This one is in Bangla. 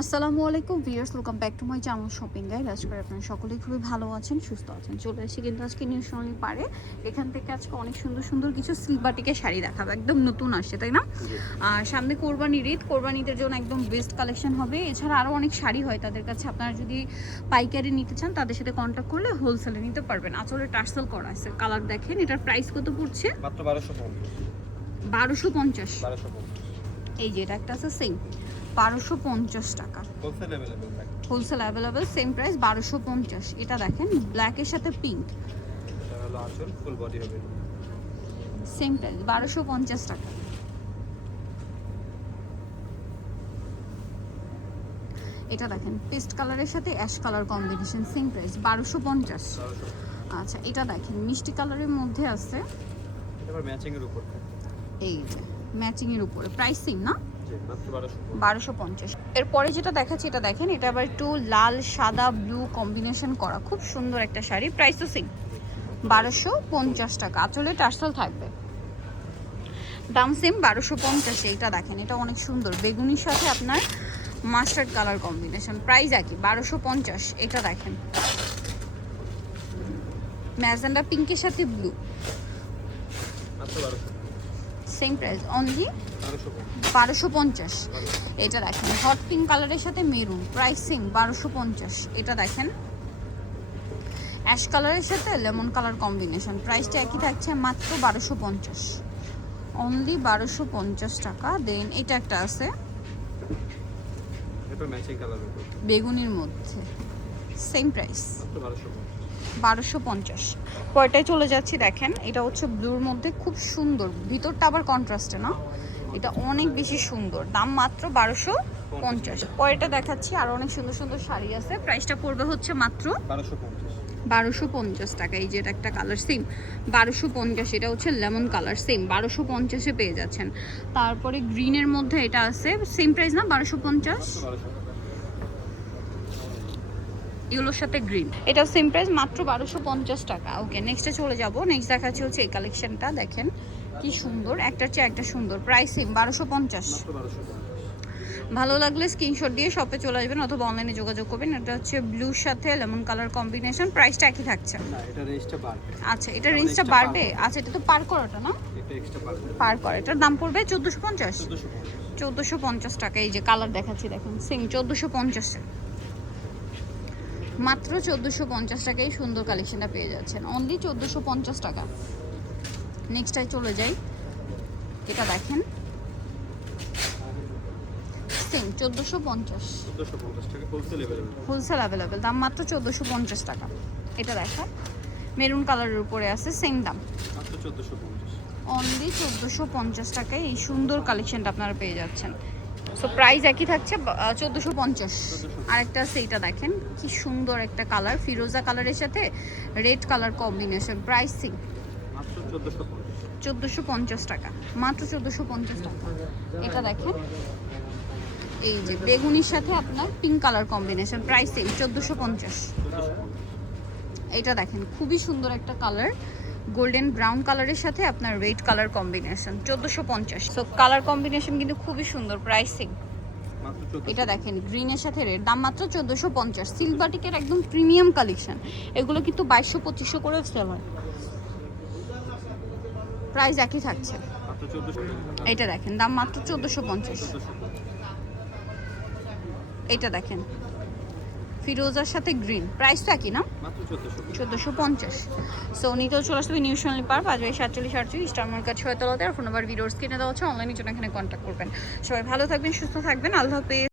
আসসালামু আলাইকুম viewers, welcome back to my channel shopping guide. আজকে আপনারা সকলেই খুবই ভালো আছেন, সুস্থ আছেন। চলে এসেছি কিন্তু আজকে নিউ সোনালী পারে। এখান থেকে আজকে অনেক সুন্দর সুন্দর কিছু সিল্ক বাটিকের শাড়ি দেখাবো, একদম নতুন আসছে, তাই না? আর সামনে কোরবানির ঈদ, কোরবানিদের জন্য একদম বেস্ট কালেকশন হবে। এছাড়া আরও অনেক শাড়ি হয় তাদের কাছে, আপনারা যদি পাইকারি নিতে চান তাদের সাথে কন্ট্যাক্ট করলে হোলসেলে নিতে পারবেন। আসলে টার্সেল করা আছে, কালার দেখেন। এটার প্রাইস কত পড়ছে? মাত্র 1250। 1250। এই যে এটা একটা আছে সেম 1250 টাকা, হোলসেল অ্যাভেলেবেল, সেম প্রাইস 1250। এটা দেখেন ব্ল্যাকের সাথে পিঙ্ক, এটা হলো আঁচল, ফুল বডি হবে। সেম প্রাইস 1250 টাকা। এটা দেখেন পেস্ট কালারের সাথে ash colour combination, same price 1250। আচ্ছা এটা দেখেন মিষ্টি কালারের মধ্যে আছে, এটা আবার ম্যাচিং এর উপর। এই যে ম্যাচিং এর উপরে, প্রাইস সেম না? জি, মাত্র 1250। এরপরে যেটা দেখাচ্ছি এটা দেখেন, এটা আবার একটু লাল সাদা ব্লু কম্বিনেশন করা, খুব সুন্দর একটা শাড়ি, প্রাইস তো সেম 1250 টাকা। আঁচলে টার্সেল থাকবে, দাম সেম 1250। এইটা দেখেন, এটা অনেক সুন্দর, বেগুনির সাথে আপনার মাস্টার্ড কালার কম্বিনেশন, প্রাইস একই 1250। এটা দেখেন ম্যাজেন্ডা পিঙ্কের সাথে ব্লু, মাত্র 1200। Same price only 1250। এটা দেখেন হট পিঙ্ক কালারের সাথে মেরুন, প্রাইস সেম 1250। এটা দেখেন অ্যাশ কালারের সাথে লেমন কালার কম্বিনেশন, প্রাইসটা একই থাকছে, মাত্র 1250, অনলি 1250 টাকা। দেন এটা একটা আছে এটা ম্যাচিং কালার উপর, বেগুনির মধ্যে, সেম প্রাইস মাত্র 1250। পরটায় চলে যাচ্ছি, দেখেন এটা হচ্ছে ব্লুর মধ্যে, খুব সুন্দর, ভিতরটা আবার কন্ট্রাস্টে না, এটা অনেক বেশি সুন্দর, দাম মাত্র 1250। পরেরটা দেখাচ্ছি, আর অনেক সুন্দর সুন্দর শাড়ি আছে, প্রাইসটা পড়বে হচ্ছে মাত্র 1250 টাকা। এই যে এটা একটা কালার সেম 1250, এটা হচ্ছে লেমন কালার, সেম 1250-এ পেয়ে যাচ্ছেন। তারপরে গ্রিনের মধ্যে এটা আছে, সেম প্রাইস না? 1250। ইয়েলোর সাথে গ্রিন, এটা সেম প্রাইস, মাত্র 1250 টাকা। ওকে, নেক্সটে চলে যাব। নেক্সট দেখাচ্ছি হচ্ছে এই কালেকশনটা, দেখেন কি সুন্দর, একটার চেয়ে একটা সুন্দর, প্রাইস সেম 1250। ভালো লাগলে স্ক্রিনশট দিয়ে শপে চলে আসবেন অথবা অনলাইনে যোগাযোগ করবেন। এটা হচ্ছে ব্লুর সাথে লেমন কালার কম্বিনেশন, প্রাইসটা একই থাকছে। না, এটা রেঞ্জটা বাড়বে। আচ্ছা এটা রেঞ্জটা বাড়বে। আচ্ছা এটা তো পার করাটা না, এটা এক্সট্রা বাড়বে। পার করা, এটার দাম পড়বে 1450। 1450 টাকা। এই যে কালার দেখাচ্ছি, দেখেন সেম 1450, মাত্র 1450 টাকায় সুন্দর কালেকশনটা পেয়ে যাচ্ছেন, অনলি 1450 টাকা। নেক্সটটাই চলে যাই, এটা দেখেন সেম 1450 টাকা, হোলসেল अवेलेबल। হোলসেল অ্যাভেলেবেল, দাম মাত্র 1450 টাকা। এটা দেখেন মেরুন কালারের উপরে আছে, সেম দাম মাত্র 1450। অনলি 1450 টাকায় এই সুন্দর কালেকশনটা আপনারা পেয়ে যাচ্ছেন। সো প্রাইস একই থাকছে 1450। আরেকটা আছে, এটা দেখেন কি সুন্দর একটা কালার, ফিরোজা কালারের সাথে red colour combination, price same মাত্র 1450। 1450 টাকা, মাত্র 1450 টাকা। এটা দেখেন এই যে বেগুনির সাথে আপনার pink colour combination, price same 1450। এটা দেখেন খুবই সুন্দর একটা কালার, গোল্ডেন ব্রাউন কালারের সাথে আপনার red colour combination, 1450। So colour combination কিন্তু খুবই সুন্দর, প্রাইস সেম। এটা দেখেন গ্রিনের সাথে রেড, দাম মাত্র 1450। সিল্ক বাটিকের একদম প্রিমিয়াম কালেকশন, এগুলো কিন্তু 2200-2500 করে সেল হয়, প্রাইস একই থাকছে। মাত্র 1450। এটা দেখেন দাম মাত্র 1450। এটা দেখেন ফিরোজার সাথে গ্রিন, প্রাইস তো একই না? মাত্র 1450। সো নিতেও চলে আসবে নিউ সোনালী পার্ক, 5/47 স্টার মার্কেট 6 তলাতে। আর ফোন নাম্বার ভিডিওস কিনে দেওয়া হচ্ছে, অনলাইনে জন্য এখানে কন্ট্যাক্ট করবেন। সবাই ভালো থাকবেন, সুস্থ থাকবেন, আল্লাহ হাফেজ।